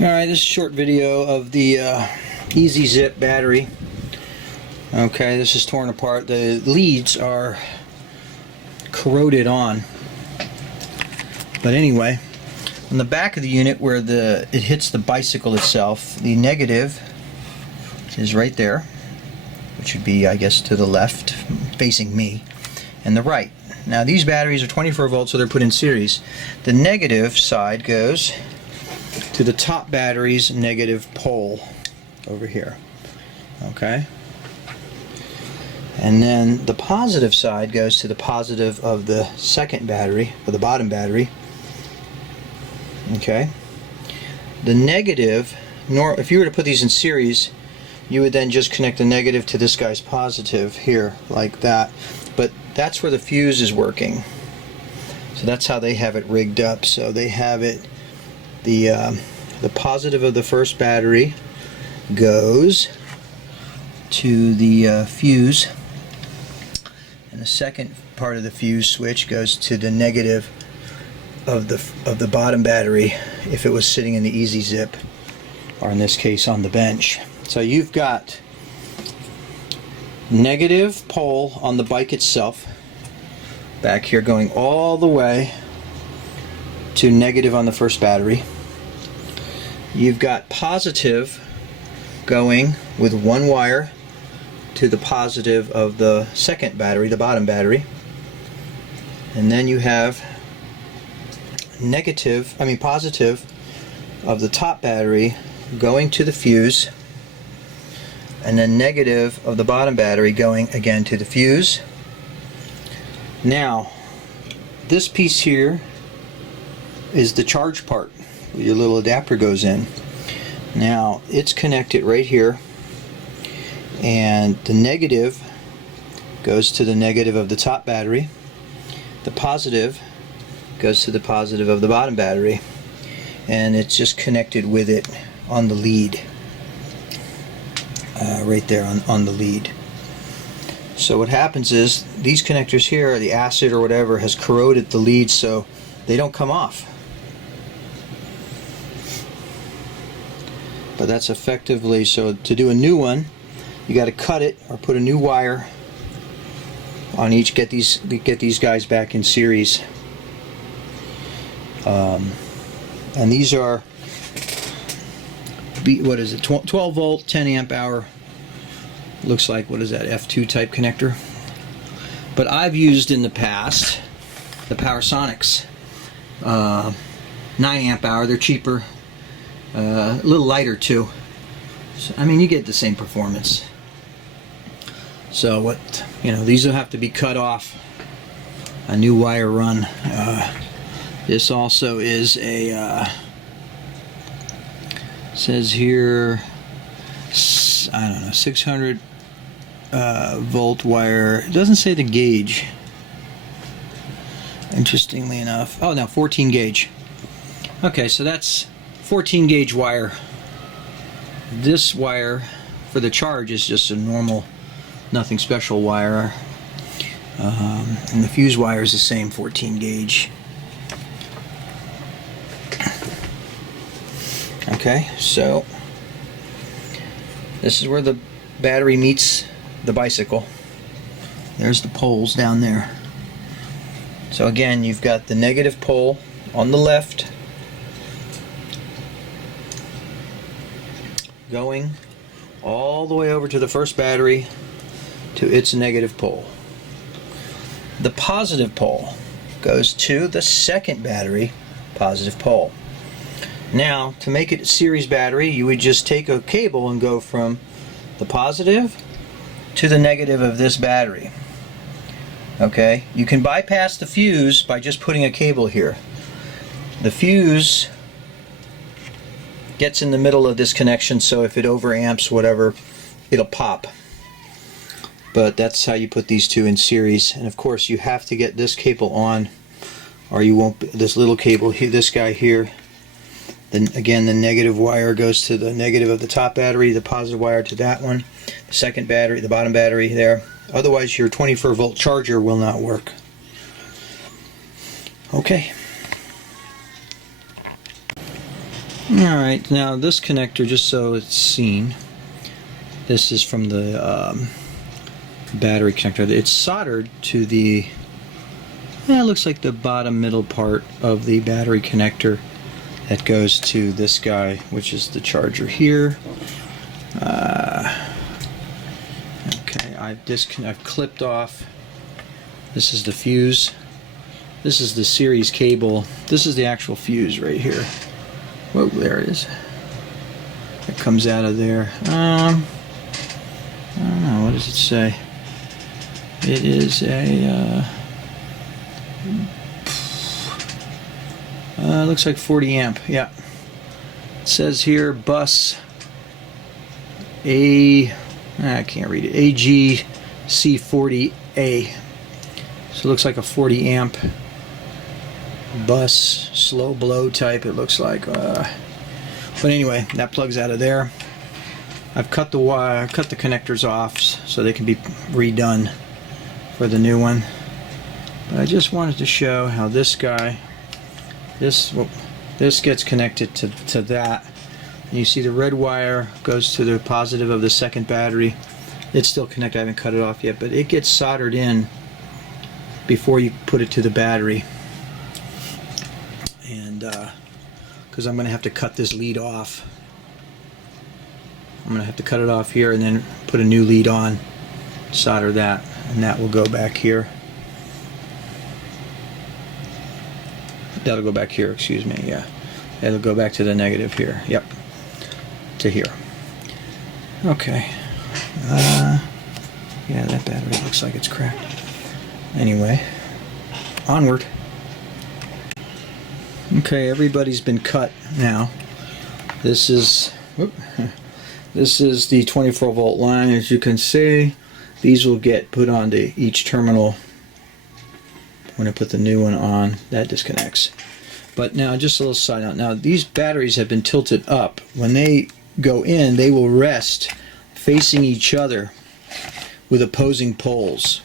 Alright, this is a short video of the EZIP battery. Okay, this is torn apart. The leads are corroded on. But anyway, on the back of the unit where it hits the bicycle itself, the negative is right there, which would be, I guess, to the left, facing me, and the right. Now these batteries are 24 volts, so they're put in series. The negative side goes to the top battery's negative pole over here. Okay? And then the positive side goes to the positive of the second battery, or the bottom battery. Okay? The negative, if you were to put these in series, you would then just connect the negative to this guy's positive here, like that. But that's where the fuse is working. So that's how they have it rigged up. So they have it, the positive of the first battery goes to the fuse, and the second part of the fuse switch goes to the negative of the bottom battery if it was sitting in the EZIP, or in this case on the bench. So you've got negative pole on the bike itself back here going all the way to negative on the first battery. You've got positive going with one wire to the positive of the second battery, the bottom battery, and then you have positive of the top battery going to the fuse, and then negative of the bottom battery going again to the fuse. Now this piece here is the charge part where your little adapter goes in. Now it's connected right here, and the negative goes to the negative of the top battery, the positive goes to the positive of the bottom battery, and it's just connected with it on the lead, right there on the lead. So what happens is these connectors here, the acid or whatever has corroded the leads, so they don't come off. But that's effectively, so to do a new one, you got to cut it or put a new wire on each. Get these guys back in series. And these are, what is it? 12 volt, 10 amp hour. Looks like, what is that? F2 type connector. But I've used in the past the Powersonics 9 amp hour. They're cheaper. A little lighter too. So, I mean, you get the same performance. So these will have to be cut off. A new wire run. This also is a says here, I don't know, 600 volt wire. It doesn't say the gauge, interestingly enough. Oh no, 14 gauge. Okay, so that's 14 gauge wire. This wire for the charge is just a normal, nothing special wire, and the fuse wire is the same 14 gauge. Okay, so this is where the battery meets the bicycle. There's the poles down there. So again, you've got the negative pole on the left going all the way over to the first battery to its negative pole. The positive pole goes to the second battery positive pole. Now, to make it a series battery, you would just take a cable and go from the positive to the negative of this battery. Okay? You can bypass the fuse by just putting a cable here. The fuse gets in the middle of this connection, so if it overamps whatever, it'll pop. But that's how you put these two in series. And of course, you have to get this cable on, or you won't. This little cable here, this guy here. Then again, the negative wire goes to the negative of the top battery, the positive wire to that one, the second battery, the bottom battery there. Otherwise, your 24 volt charger will not work. Okay. Alright, now this connector, just so it's seen, this is from the battery connector. It's soldered to the, it looks like the bottom middle part of the battery connector that goes to this guy, which is the charger here. Okay, I've clipped off. This is the fuse. This is the series cable. This is the actual fuse right here. Whoa, there it is. It comes out of there. I don't know, what does it say? It is a looks like 40 amp. Yeah. It says here bus I can't read it. AGC40A. So it looks like a 40 amp bus, slow blow type, it looks like. But anyway, that plugs out of there. I've cut the wire, cut the connectors off so they can be redone for the new one. But I just wanted to show how this guy, this gets connected to that. And you see the red wire goes to the positive of the second battery. It's still connected, I haven't cut it off yet, but it gets soldered in before you put it to the battery. And because I'm going to have to cut this lead off. I'm going to have to cut it off here and then put a new lead on, solder that, and that will go back here. That'll go back here, excuse me, yeah. It'll go back to the negative here, yep, to here. Okay. Yeah, that battery looks like it's cracked. Anyway, onward. Okay, everybody's been cut now. This is the 24 volt line. As you can see, these will get put onto each terminal. When I put the new one on, that disconnects. But now, just a little side note. Now, these batteries have been tilted up. When they go in, they will rest facing each other with opposing poles.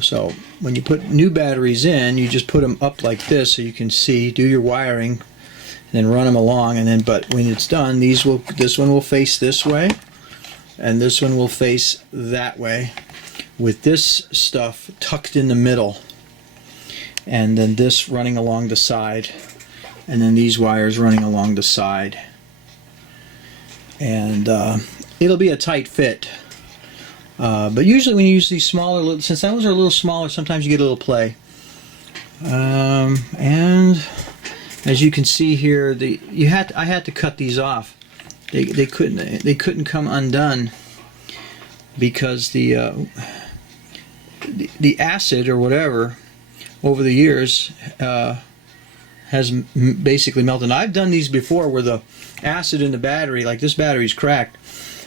So when you put new batteries in, you just put them up like this so you can see, do your wiring, and then run them along. And then, but when it's done, this one will face this way, and this one will face that way, with this stuff tucked in the middle, and then this running along the side, and then these wires running along the side. And it'll be a tight fit. But usually when you use these smaller, since those are a little smaller, sometimes you get a little play. And as you can see here, I had to cut these off. They couldn't come undone because the acid or whatever over the years has basically melted. And I've done these before where the acid in the battery, like this battery's cracked,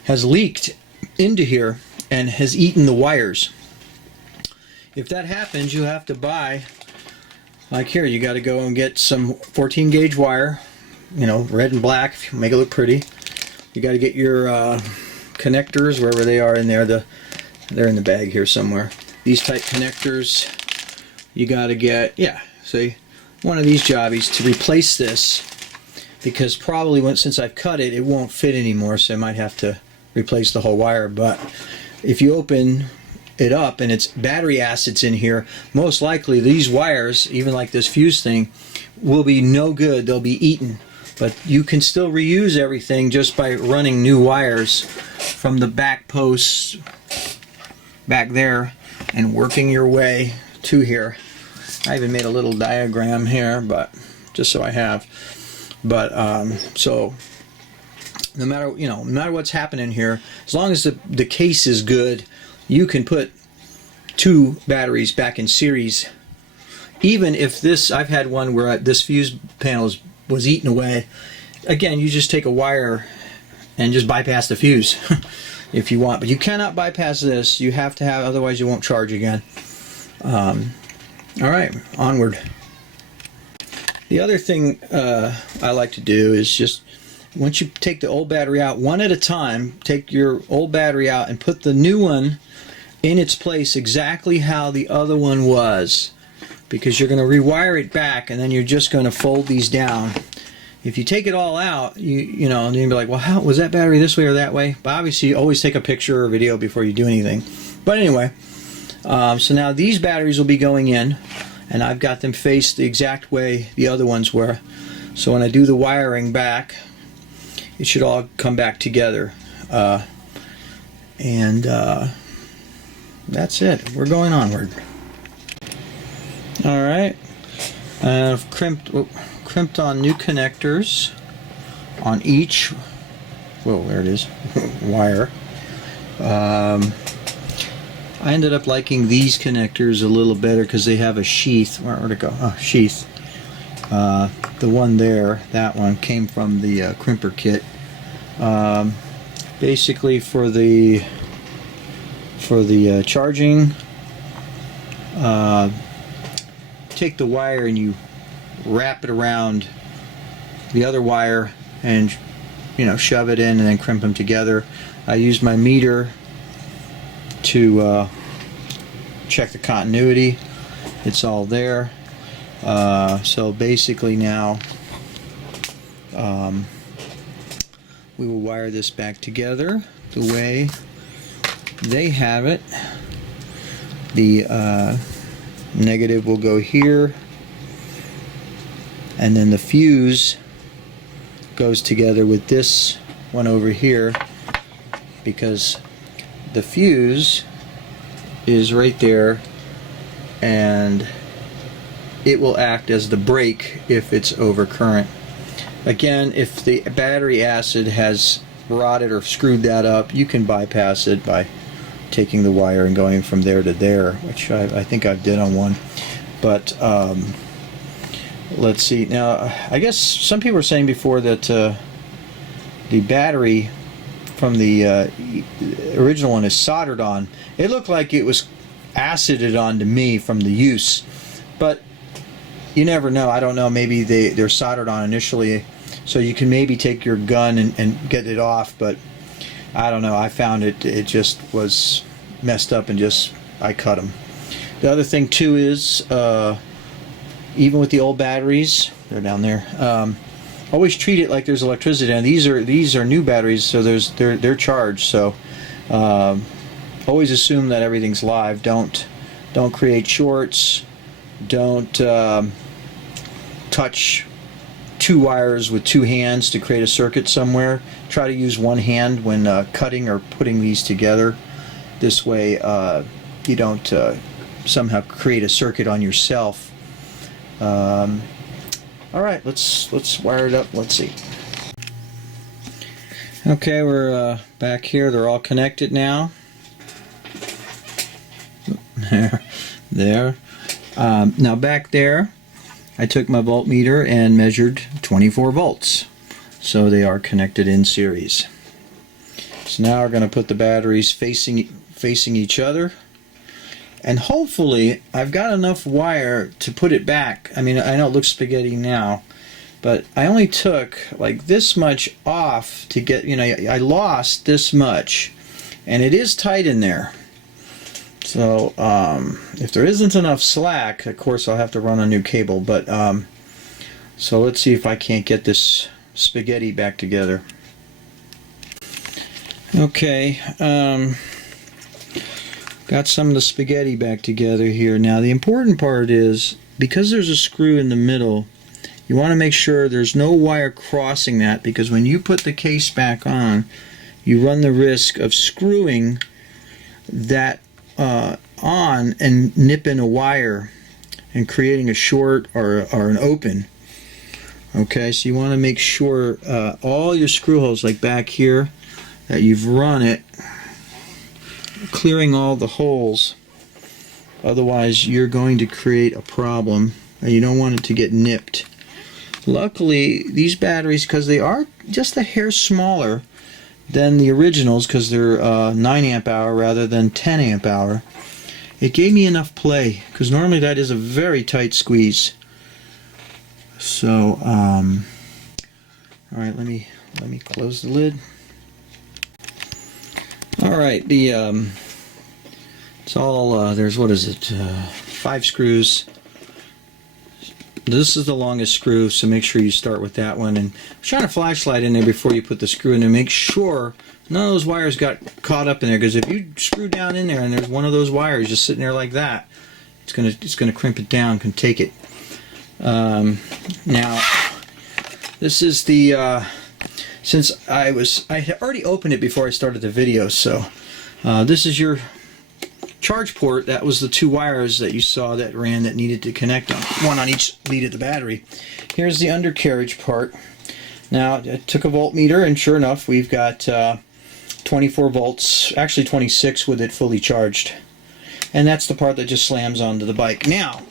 has leaked into here and has eaten the wires. If that happens, you have to buy, like here, you got to go and get some 14 gauge wire, you know, red and black, if you make it look pretty. You got to get your connectors, wherever they are in there. They're in the bag here somewhere. These type connectors, you got to get, yeah, see, one of these jobbies to replace this, because probably since I've cut it, it won't fit anymore, so I might have to replace the whole wire. But if you open it up and it's battery acids in here, most likely these wires, even like this fuse thing, will be no good. They'll be eaten. But you can still reuse everything just by running new wires from the back posts back there and working your way to here. I even made a little diagram here, but just so I have. But so no matter what's happening here, as long as the case is good, you can put two batteries back in series. Even if this, I've had one where this fuse panel was eaten away. Again, you just take a wire and just bypass the fuse if you want, but you cannot bypass this. You have to have, otherwise you won't charge again. All right, onward. The other thing I like to do is just, once you take the old battery out, one at a time, take your old battery out and put the new one in its place exactly how the other one was, because you're going to rewire it back, and then you're just going to fold these down If you take it all out, you know, and you'll be like, well, how was that battery this way or that way? But obviously, you always take a picture or video before you do anything. But anyway, so now these batteries will be going in, and I've got them faced the exact way the other ones were. So when I do the wiring back, it should all come back together. And that's it. We're going onward. All right. I've crimped on new connectors on each. Whoa, there it is. Wire. I ended up liking these connectors a little better because they have a sheath. Where'd it go? Oh, sheath. The one there, that one, came from the crimper kit. Basically for the charging, take the wire and you wrap it around the other wire and, you know, shove it in and then crimp them together. I used my meter to check the continuity. It's all there. So basically now we will wire this back together the way they have it. The negative will go here, and then the fuse goes together with this one over here, because the fuse is right there and it will act as the brake if it's over current. Again, if the battery acid has rotted or screwed that up, you can bypass it by taking the wire and going from there to there, which I think I did on one. But let's see. Now, I guess some people were saying before that the battery from the original one is soldered on. It looked like it was acided on to me from the use, but you never know. I don't know. Maybe they're soldered on initially, so you can maybe take your gun and get it off, but I don't know. I found it just was messed up, and just I cut them. The other thing too is even with the old batteries, they're down there. Always treat it like there's electricity, and these are new batteries, so they're charged. So always assume that everything's live. Don't create shorts. Don't touch two wires with two hands to create a circuit somewhere. Try to use one hand when cutting or putting these together. This way you don't somehow create a circuit on yourself. Alright, let's wire it up. Let's see. Okay, we're back here. They're all connected now. There. Now back there, I took my voltmeter and measured 24 volts. So they are connected in series. So now we're going to put the batteries facing each other. And hopefully I've got enough wire to put it back. I mean, I know it looks spaghetti now, but I only took like this much off to get, you know, I lost this much, and it is tight in there. So if there isn't enough slack, of course I'll have to run a new cable, but so let's see if I can't get this spaghetti back together. Okay, got some of the spaghetti back together here. Now the important part is, because there's a screw in the middle, you want to make sure there's no wire crossing that, because when you put the case back on, you run the risk of screwing that on and nipping a wire and creating a short or an open. Okay, so you want to make sure all your screw holes, like back here, that you've run it, clearing all the holes. Otherwise you're going to create a problem, and you don't want it to get nipped. Luckily these batteries, because they are just a hair smaller than the originals, because they're 9 amp hour rather than 10 amp hour, it gave me enough play, because normally that is a very tight squeeze. So alright, let me close the lid. Alright, the it's all there's, what is it, 5 screws. This is the longest screw, so make sure you start with that one. And shine a flashlight in there before you put the screw in there. Make sure none of those wires got caught up in there, because if you screw down in there and there's one of those wires just sitting there like that, it's gonna crimp it down, can take it. Now, this is the since I had already opened it before I started the video, so this is your charge port. That was the 2 wires that you saw that ran that needed to connect on, one on each lead of the battery. Here's the undercarriage part. Now, I took a voltmeter, and sure enough, we've got 24 volts, actually 26 with it fully charged. And that's the part that just slams onto the bike. Now,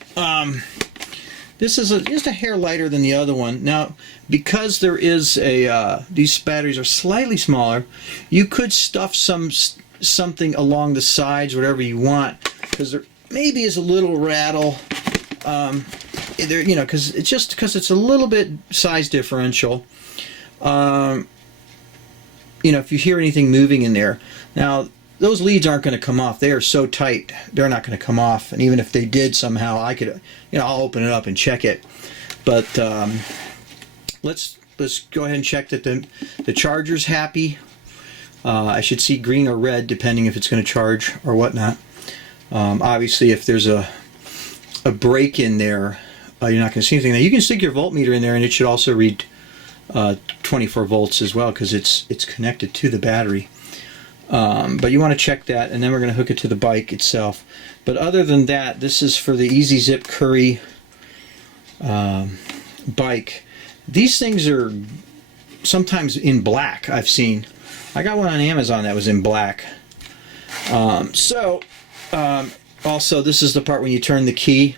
this is just a hair lighter than the other one. Now, because there is these batteries are slightly smaller, you could stuff something along the sides, whatever you want, because there maybe is a little rattle. There, you know, because it's a little bit size differential. You know, if you hear anything moving in there, now those leads aren't going to come off. They are so tight, they're not going to come off. And even if they did somehow, I could, you know, I'll open it up and check it. But let's go ahead and check that the charger's happy. I should see green or red depending if it's going to charge or whatnot. Obviously, if there's a break in there, you're not going to see anything. Now, you can stick your voltmeter in there, and it should also read 24 volts as well, because it's connected to the battery. But you want to check that, and then we're going to hook it to the bike itself. But other than that, this is for the EZIP Currie bike. These things are sometimes in black, I've seen. I got one on Amazon that was in black. Also, this is the part when you turn the key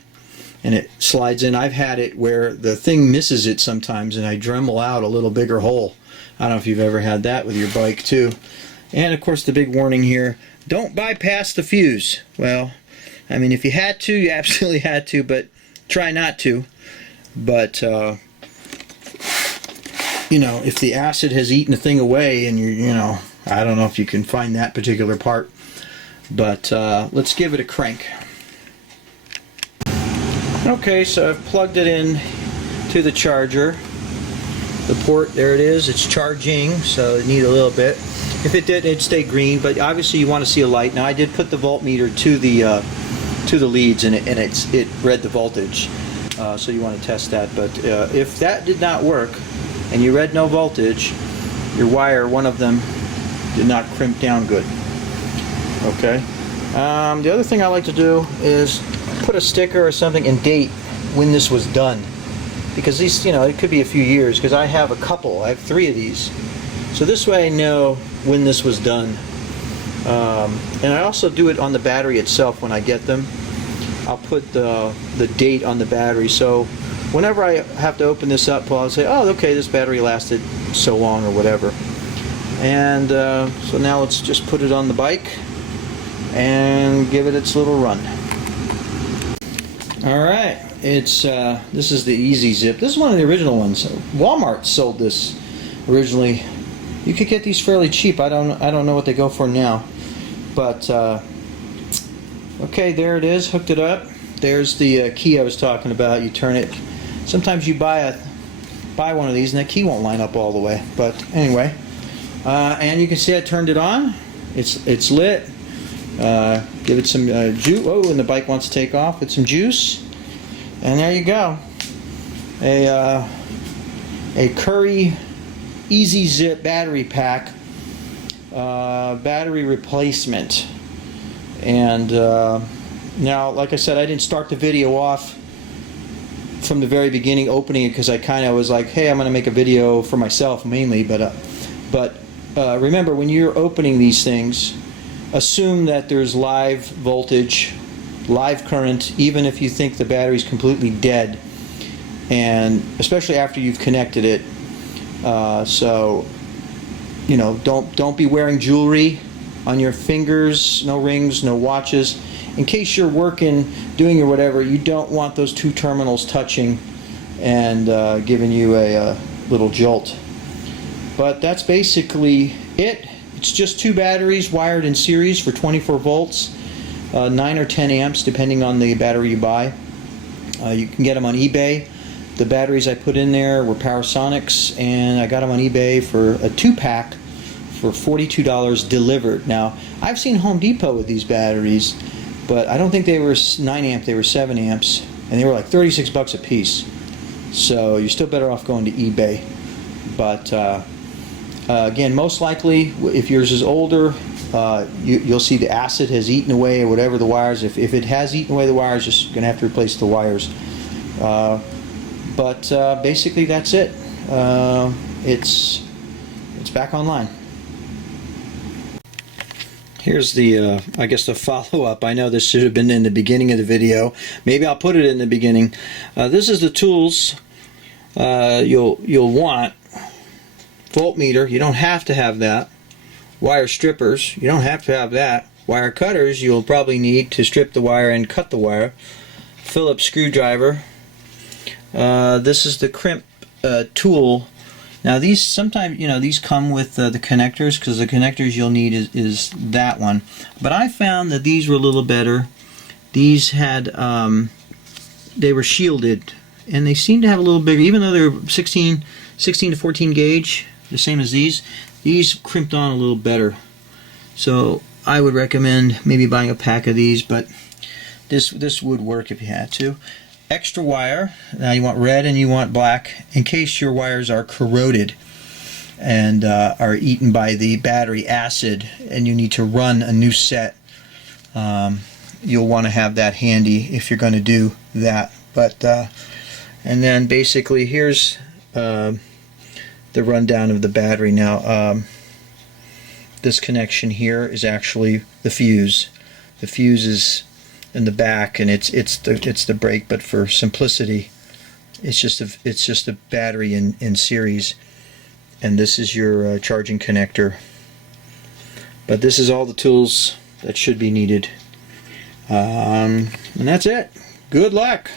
and it slides in. I've had it where the thing misses it sometimes, and I Dremel out a little bigger hole. I don't know if you've ever had that with your bike too. And of course, the big warning here, don't bypass the fuse. Well, I mean, if you had to, you absolutely had to, but try not to. But you know, if the acid has eaten the thing away, and you know, I don't know if you can find that particular part, but let's give it a crank. Okay, so I've plugged it in to the charger. The port, there it is, it's charging, so it needs a little bit. If it did, it'd stay green, but obviously you want to see a light. Now, I did put the voltmeter to the leads, and it read the voltage, so you want to test that. But if that did not work, and you read no voltage, your wire, one of them, did not crimp down good. Okay. The other thing I like to do is put a sticker or something and date when this was done, because these, you know, it could be a few years, because I have a couple. I have 3 of these, so this way I know when this was done. And I also do it on the battery itself when I get them. I'll put the date on the battery, so whenever I have to open this up, I'll say, oh, okay, this battery lasted so long or whatever. And so now let's just put it on the bike and give it its little run. Alright, it's this is the EZIP. This is one of the original ones. Walmart sold this originally. You could get these fairly cheap. I don't know what they go for now. But okay, there it is, hooked it up. There's the key I was talking about. You turn it. Sometimes you buy one of these and that key won't line up all the way. But anyway, and you can see I turned it on. It's lit. Give it some juice. Oh, and the bike wants to take off with some juice. And there you go. A Currie EZIP battery pack, battery replacement. And now, like I said, I didn't start the video off from the very beginning opening it, because I kind of was like, hey, I'm going to make a video for myself mainly. But remember, when you're opening these things, assume that there's live voltage, live current, even if you think the battery's completely dead, and especially after you've connected it. So, you know, don't be wearing jewelry on your fingers, no rings, no watches. In case you're working, doing or whatever, you don't want those 2 terminals touching and giving you a little jolt. But that's basically it. It's just 2 batteries wired in series for 24 volts, 9 or 10 amps depending on the battery you buy. You can get them on eBay. The batteries I put in there were Powersonics, and I got them on eBay for a 2-pack for $42 delivered. Now, I've seen Home Depot with these batteries, but I don't think they were 9 amp, they were 7 amps, and they were like 36 bucks a piece. So you're still better off going to eBay. But again, most likely, if yours is older, you'll see the acid has eaten away or whatever the wires. If it has eaten away the wires, you're just going to have to replace the wires. But basically that's it. It's back online. Here's the I guess the follow-up. I know this should have been in the beginning of the video. Maybe I'll put it in the beginning. This is the tools you'll want. Voltmeter, you don't have to have that. Wire strippers, you don't have to have that. Wire cutters, you'll probably need to strip the wire and cut the wire. Phillips screwdriver. This is the crimp tool. Now these sometimes, these come with the connectors, because the connectors you'll need is that one. But I found that these were a little better. These had, they were shielded, and they seem to have a little bigger, even though they're 16 to 14 gauge, the same as these crimped on a little better. So I would recommend maybe buying a pack of these, but this would work if you had to. Extra wire. Now you want red and you want black in case your wires are corroded and are eaten by the battery acid and you need to run a new set. You'll want to have that handy if you're going to do that. But and then basically here's the rundown of the battery. Now this connection here is actually the fuse. The fuse is in the back, and it's the brake, but for simplicity it's just a battery in series, and this is your charging connector. But this is all the tools that should be needed, and that's it. Good luck.